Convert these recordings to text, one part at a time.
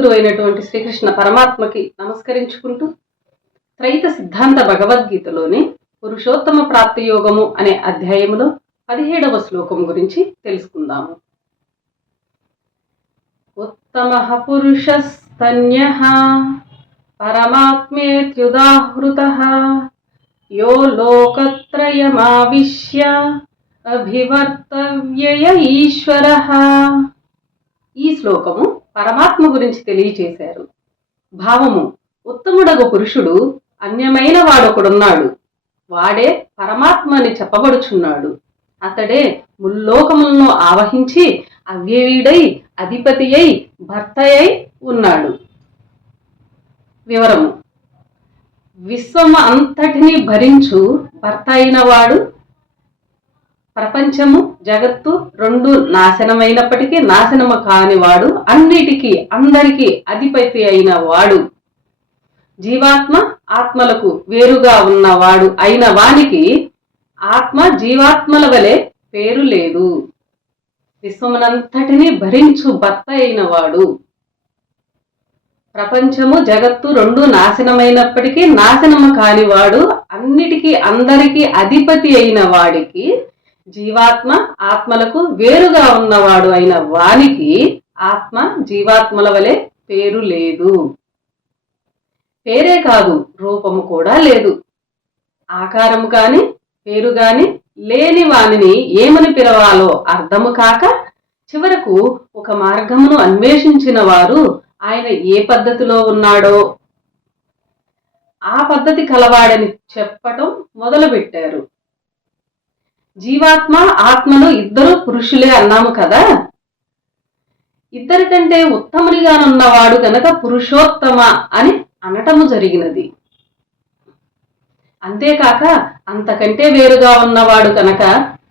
జగద్గురు అయినటువంటి శ్రీకృష్ణ పరమాత్మకి నమస్కరించుకుంటూ త్రైత సిద్ధాంత భగవద్గీతలోని పురుషోత్తమ ప్రాప్తి యోగము అనే అధ్యాయములో 17వ శ్లోకం గురించి తెలుసుకుందాము. ఉత్తమః పురుషస్తన్యః పరమాత్మేత్యుదాహృతః యో లోకత్రయమావిశ్య అభివర్తవ్యయ ఈశ్వరః. ఈ శ్లోకము పరమాత్మ గురించి తెలియచేశారు. భావము: ఉత్తముడగు పురుషుడు అన్యమైన వాడొకడున్నాడు, వాడే పరమాత్మ అని చెప్పబడుచున్నాడు. అతడే ముల్లోకములను ఆవహించి అవ్యయుడై అధిపతి అయి భర్త అయి ఉన్నాడు. వివరము: విశ్వము అంతటిని భరించు భర్త అయిన వాడు, ప్రపంచము జగత్తు రెండు నాశనమైనప్పటికీ నాశనము కానివాడు, అన్నిటికీ అందరికీ అధిపతి అయిన వాడు, జీవాత్మ ఆత్మలకు వేరుగా ఉన్నవాడు అయిన వానికి ఆత్మ జీవాత్మల వలె పేరు లేదు. విశ్వమునంతటిని భరించు భర్త అయిన వాడు, ప్రపంచము జగత్తు రెండు నాశనమైనప్పటికీ నాశనము కానివాడు, అన్నిటికీ అందరికీ అధిపతి అయిన వాడికి, జీవాత్మ ఆత్మలకు వేరుగా ఉన్నవాడు అయిన వానికి ఆత్మ జీవాత్మల వలె పేరు లేదు. పేరే కాదు, రూపము కూడా లేదు. ఆకారము కాని పేరు గాని లేని వానిని ఏమని పిలవాలో అర్థము కాక చివరకు ఒక మార్గమును అన్వేషించిన వారు ఆయన ఏ పద్ధతిలో ఉన్నాడో ఆ పద్ధతి కలవాడని చెప్పటం మొదలుపెట్టారు. జీవాత్మ ఆత్మను ఇద్దరు పురుషులే అన్నాము కదా. ఇద్దరికంటే ఉత్తమునిగానున్నవాడు గనక పురుషోత్తమ అని అనటము జరిగినది. అంతేకాక అంతకంటే వేరుగా ఉన్నవాడు కనుక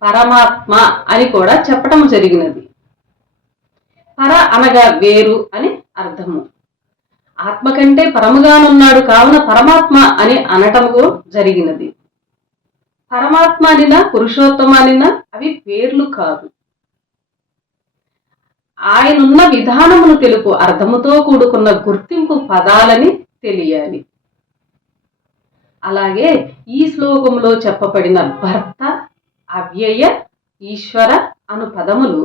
పరమాత్మ అని కూడా చెప్పటము జరిగినది. పర అనగా వేరు అని అర్థము. ఆత్మ కంటే పరముగానున్నాడు కావున పరమాత్మ అని అనటము జరిగినది. పరమాత్మ అనినా పురుషోత్తమ అనినా అవి పేర్లు కాదు. ఆయనున్న విధానమును తెలుపు అర్థముతో కూడుకున్న గుర్తింపు పదాలని తెలియాలి. అలాగే ఈ శ్లోకంలో చెప్పబడిన భర్త, అవ్యయ, ఈశ్వర అను పదములు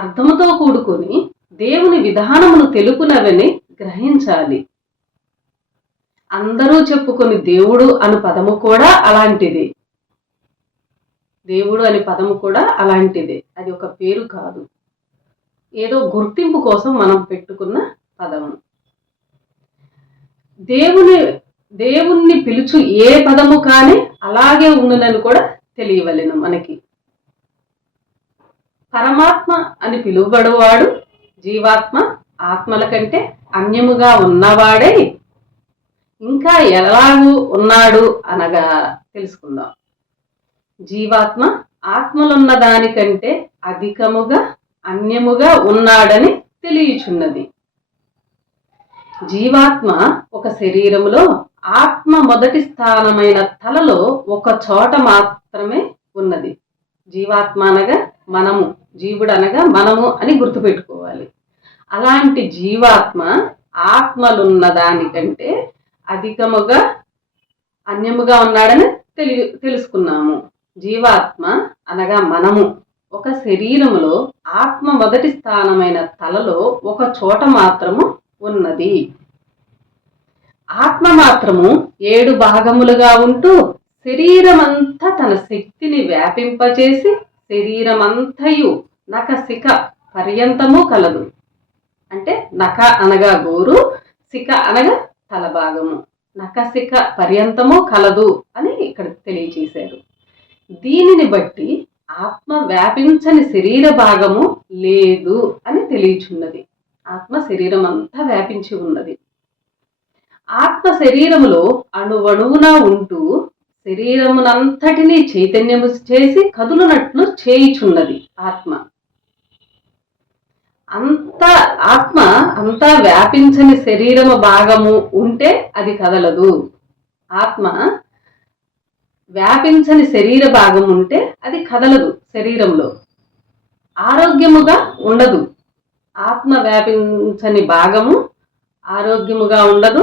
అర్థముతో కూడుకొని దేవుని విధానమును తెలుపునవని గ్రహించాలి. అందరూ చెప్పుకొని దేవుడు అను పదము కూడా అలాంటిది. దేవుడు అనే పదము కూడా అలాంటిదే. అది ఒక పేరు కాదు, ఏదో గుర్తింపు కోసం మనం పెట్టుకున్న పదము. దేవుణ్ణి పిలుచు ఏ పదము కానీ అలాగే ఉండునని కూడా తెలియవలెను మనకి. పరమాత్మ అని పిలువబడువాడు జీవాత్మ ఆత్మల కంటే అన్యముగా ఉన్నవాడై ఇంకా ఎలాగూ ఉన్నాడు అనగా తెలుసుకుందాం. జీవాత్మ ఆత్మలున్న దానికంటే అధికముగా అన్యముగా ఉన్నాడని తెలియచున్నది. జీవాత్మ ఒక శరీరములో ఆత్మ మొదటి స్థానమైన తలలో ఒక చోట మాత్రమే ఉన్నది. జీవాత్మ అనగా మనము, జీవుడు అనగా మనము అని గుర్తుపెట్టుకోవాలి. అలాంటి జీవాత్మ ఆత్మలున్న దానికంటే అధికముగా అన్యముగా ఉన్నాడని తెలుసుకున్నాము. జీవాత్మ అనగా మనము ఒక శరీరములో ఆత్మ మొదటి స్థానమైన తలలో ఒక చోట మాత్రము ఉన్నది. ఆత్మ మాత్రము 7 భాగములుగా ఉంటూ శరీరమంతా తన శక్తిని వ్యాపింపచేసి శరీరమంతయు నఖశిఖ పర్యంతము కలదు. అంటే నఖ అనగా గోరు, శిఖ అనగా తల భాగము, నఖశిఖ పర్యంతము కలదు అని ఇక్కడ తెలియచేశారు. దీనిని బట్టి ఆత్మ వ్యాపించని శరీర భాగము లేదు అని తెలియచున్నది. ఆత్మ శరీరం అంతా వ్యాపించి ఉన్నది. ఆత్మ శరీరములో అణువణువున ఉంటూ శరీరమునంతటినీ చైతన్యము చేసి కదులునట్లు చేయుచున్నది ఆత్మ. ఆత్మ అంతా వ్యాపించని శరీరము భాగము ఉంటే అది కదలదు. ఆత్మ వ్యాపించని శరీర భాగం ఉంటే అది కదలదు. శరీరంలో ఆరోగ్యముగా ఉండదు. ఆత్మ వ్యాపించని భాగము ఆరోగ్యముగా ఉండదు.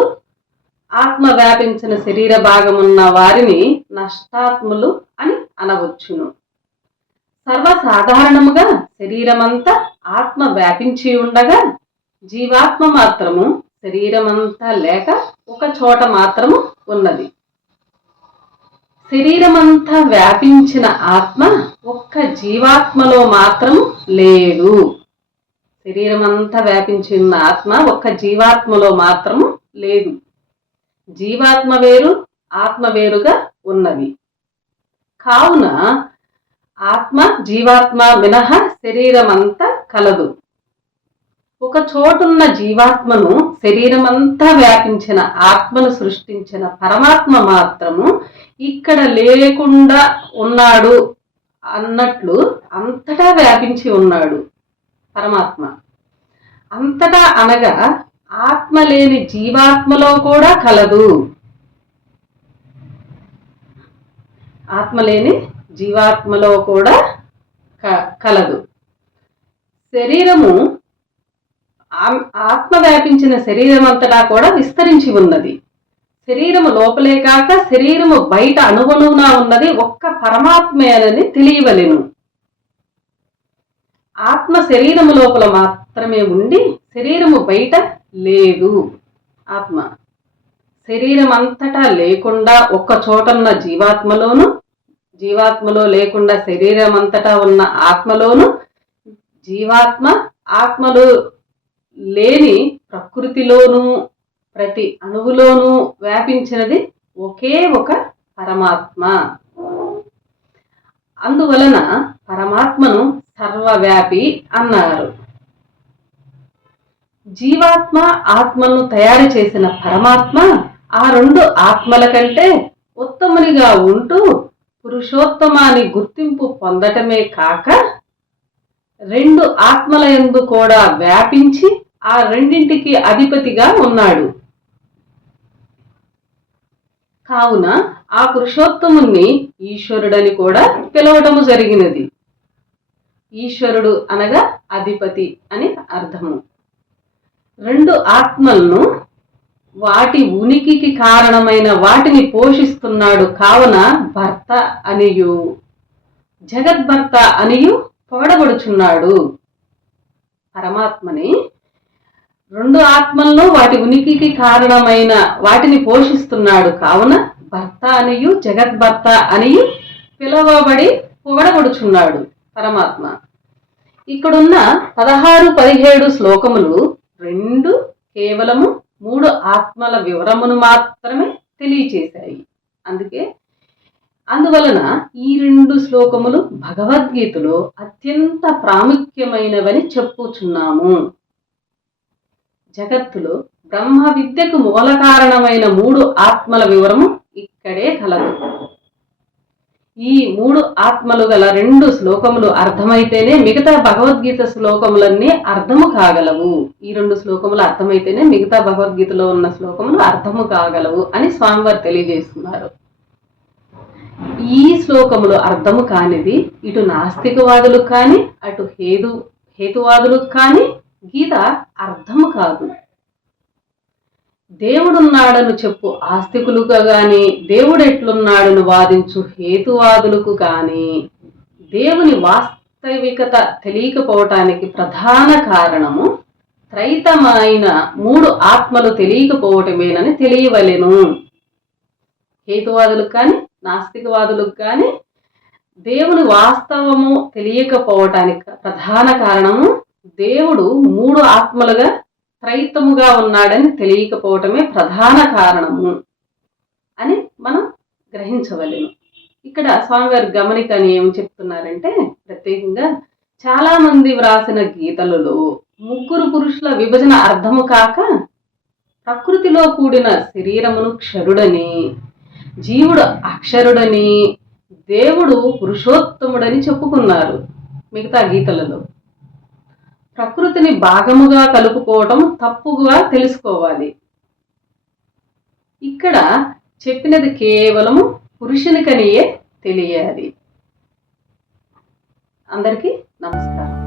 ఆత్మ వ్యాపించిన శరీర భాగమున్న వారిని నష్టాత్ములు అని అనవచ్చును. సర్వసాధారణముగా శరీరమంతా ఆత్మ వ్యాపించి ఉండగా జీవాత్మ మాత్రము శరీరమంతా లేక ఒక చోట మాత్రము ఉన్నది. శరీరమంతా వ్యాపించిన ఆత్మ ఒక్క జీవాత్మలో మాత్రము లేదు. శరీరమంతా వ్యాపించిన ఆత్మ ఒక్క జీవాత్మలో మాత్రము లేదు. జీవాత్మ వేరు, ఆత్మ వేరుగా ఉన్నవి. కావున ఆత్మ జీవాత్మ మినహా శరీరమంతా కలదు. ఒక చోటున్న జీవాత్మను శరీరమంతా వ్యాపించిన ఆత్మను సృష్టించిన పరమాత్మ మాత్రము ఇక్కడ లేకుండా ఉన్నాడు అన్నట్లు అంతటా వ్యాపించి ఉన్నాడు. పరమాత్మ అంతటా అనగా ఆత్మ లేని జీవాత్మలో కూడా కలదు. ఆత్మ లేని జీవాత్మలో కూడా కలదు. శరీరము ఆత్మ వ్యాపించిన శరీరం అంతటా కూడా విస్తరించి ఉన్నది. శరీరము లోపలే కాక శరీరము బయట అణువణువునా ఉన్నది ఒక్క పరమాత్మేనని తెలియవలెను. ఆత్మ శరీరము లోపల మాత్రమే ఉండి శరీరము బయట లేదు. ఆత్మ శరీరం అంతటా లేకుండా ఒక్క చోటున్న జీవాత్మలోను, జీవాత్మలో లేకుండా శరీరం అంతటా ఉన్న ఆత్మలోను, జీవాత్మ ఆత్మలో లేని ప్రకృతిలోనూ ప్రతి అణువులోనూ వ్యాపించినది ఒకే ఒక పరమాత్మ. అందువలన పరమాత్మను సర్వవ్యాపి అన్నారు. జీవాత్మ ఆత్మను తయారు చేసిన పరమాత్మ ఆ రెండు ఆత్మల కంటే ఉత్తమునిగా ఉంటూ పురుషోత్తమాన్ని గుర్తింపు పొందటమే కాక రెండు ఆత్మల యందు కూడా వ్యాపించి ఆ రెండింటికి అధిపతిగా ఉన్నాడు. కావున ఆ పురుషోత్తముణ్ణి ఈశ్వరుడని కూడా పిలవటము జరిగినది. ఈశ్వరుడు అనగా అధిపతి అని అర్థము. రెండు ఆత్మలను వాటి ఉనికికి కారణమైన వాటిని పోషిస్తున్నాడు. కావున భర్త అనియు జగద్భర్త అనియు పొగడబడుచున్నాడు. పరమాత్మని రెండు ఆత్మలను వాటి ఉనికికి కారణమైన వాటిని పోషిస్తున్నాడు. కావున భర్త అనియు జగద్భర్త అనియు పిలువబడి పొగడబడుచున్నాడు పరమాత్మ. ఇక్కడున్న 16-17 శ్లోకములు రెండు కేవలము 3 ఆత్మల వివరమును మాత్రమే తెలియచేశాయి. అందువలన ఈ 2 శ్లోకములు భగవద్గీతలో అత్యంత ప్రాముఖ్యమైనవని చెప్పుచున్నాము. జగత్తులో బ్రహ్మ విద్యకు మూల కారణమైన 3 ఆత్మల వివరము ఇక్కడే కలదు. ఈ 3 ఆత్మలు గల 2 శ్లోకములు అర్థమైతేనే మిగతా భగవద్గీత శ్లోకములన్నీ అర్థము కాగలవు. ఈ 2 శ్లోకములు అర్థమైతేనే మిగతా భగవద్గీతలో ఉన్న శ్లోకములు అర్థము కాగలవు అని స్వామివారు తెలియజేస్తున్నారు. ఈ శ్లోకములు అర్థము కానిది ఇటు నాస్తికవాదులకు కానీ అటు హేతువాదులకు కానీ గీత అర్థము కాదు. దేవుడున్నాడను చెప్పు ఆస్తికులుగా గాని, దేవుడు ఎట్లున్నాడను వాదించు హేతువాదులకు కానీ దేవుని వాస్తవికత తెలియకపోవటానికి ప్రధాన కారణము త్రైతమైన 3 ఆత్మలు తెలియకపోవటమేనని తెలియవలెను. హేతువాదులకు కానీ నాస్తికవాదులకు కానీ దేవుని వాస్తవము తెలియకపోవటానికి ప్రధాన కారణము దేవుడు 3 ఆత్మలుగా త్రైతముగా ఉన్నాడని తెలియకపోవటమే ప్రధాన కారణము అని మనం గ్రహించవలెను. ఇక్కడ స్వామివారి గమనిక అని ఏమి చెప్తున్నారంటే, ప్రత్యేకంగా చాలా మంది వ్రాసిన గీతలలో 3 పురుషుల విభజన అర్థము కాక ప్రకృతిలో కూడిన శరీరమును క్షరుడని, జీవుడు అక్షరుడని, దేవుడు పురుషోత్తముడని చెప్పుకున్నారు. మిగతా గీతలలో ప్రకృతిని భాగముగా కలుపుకోవటం తప్పుగా తెలుసుకోవాలి. ఇక్కడ చెప్పినది కేవలము పురుషునికనియే తెలియాలి. అందరికీ నమస్కారం.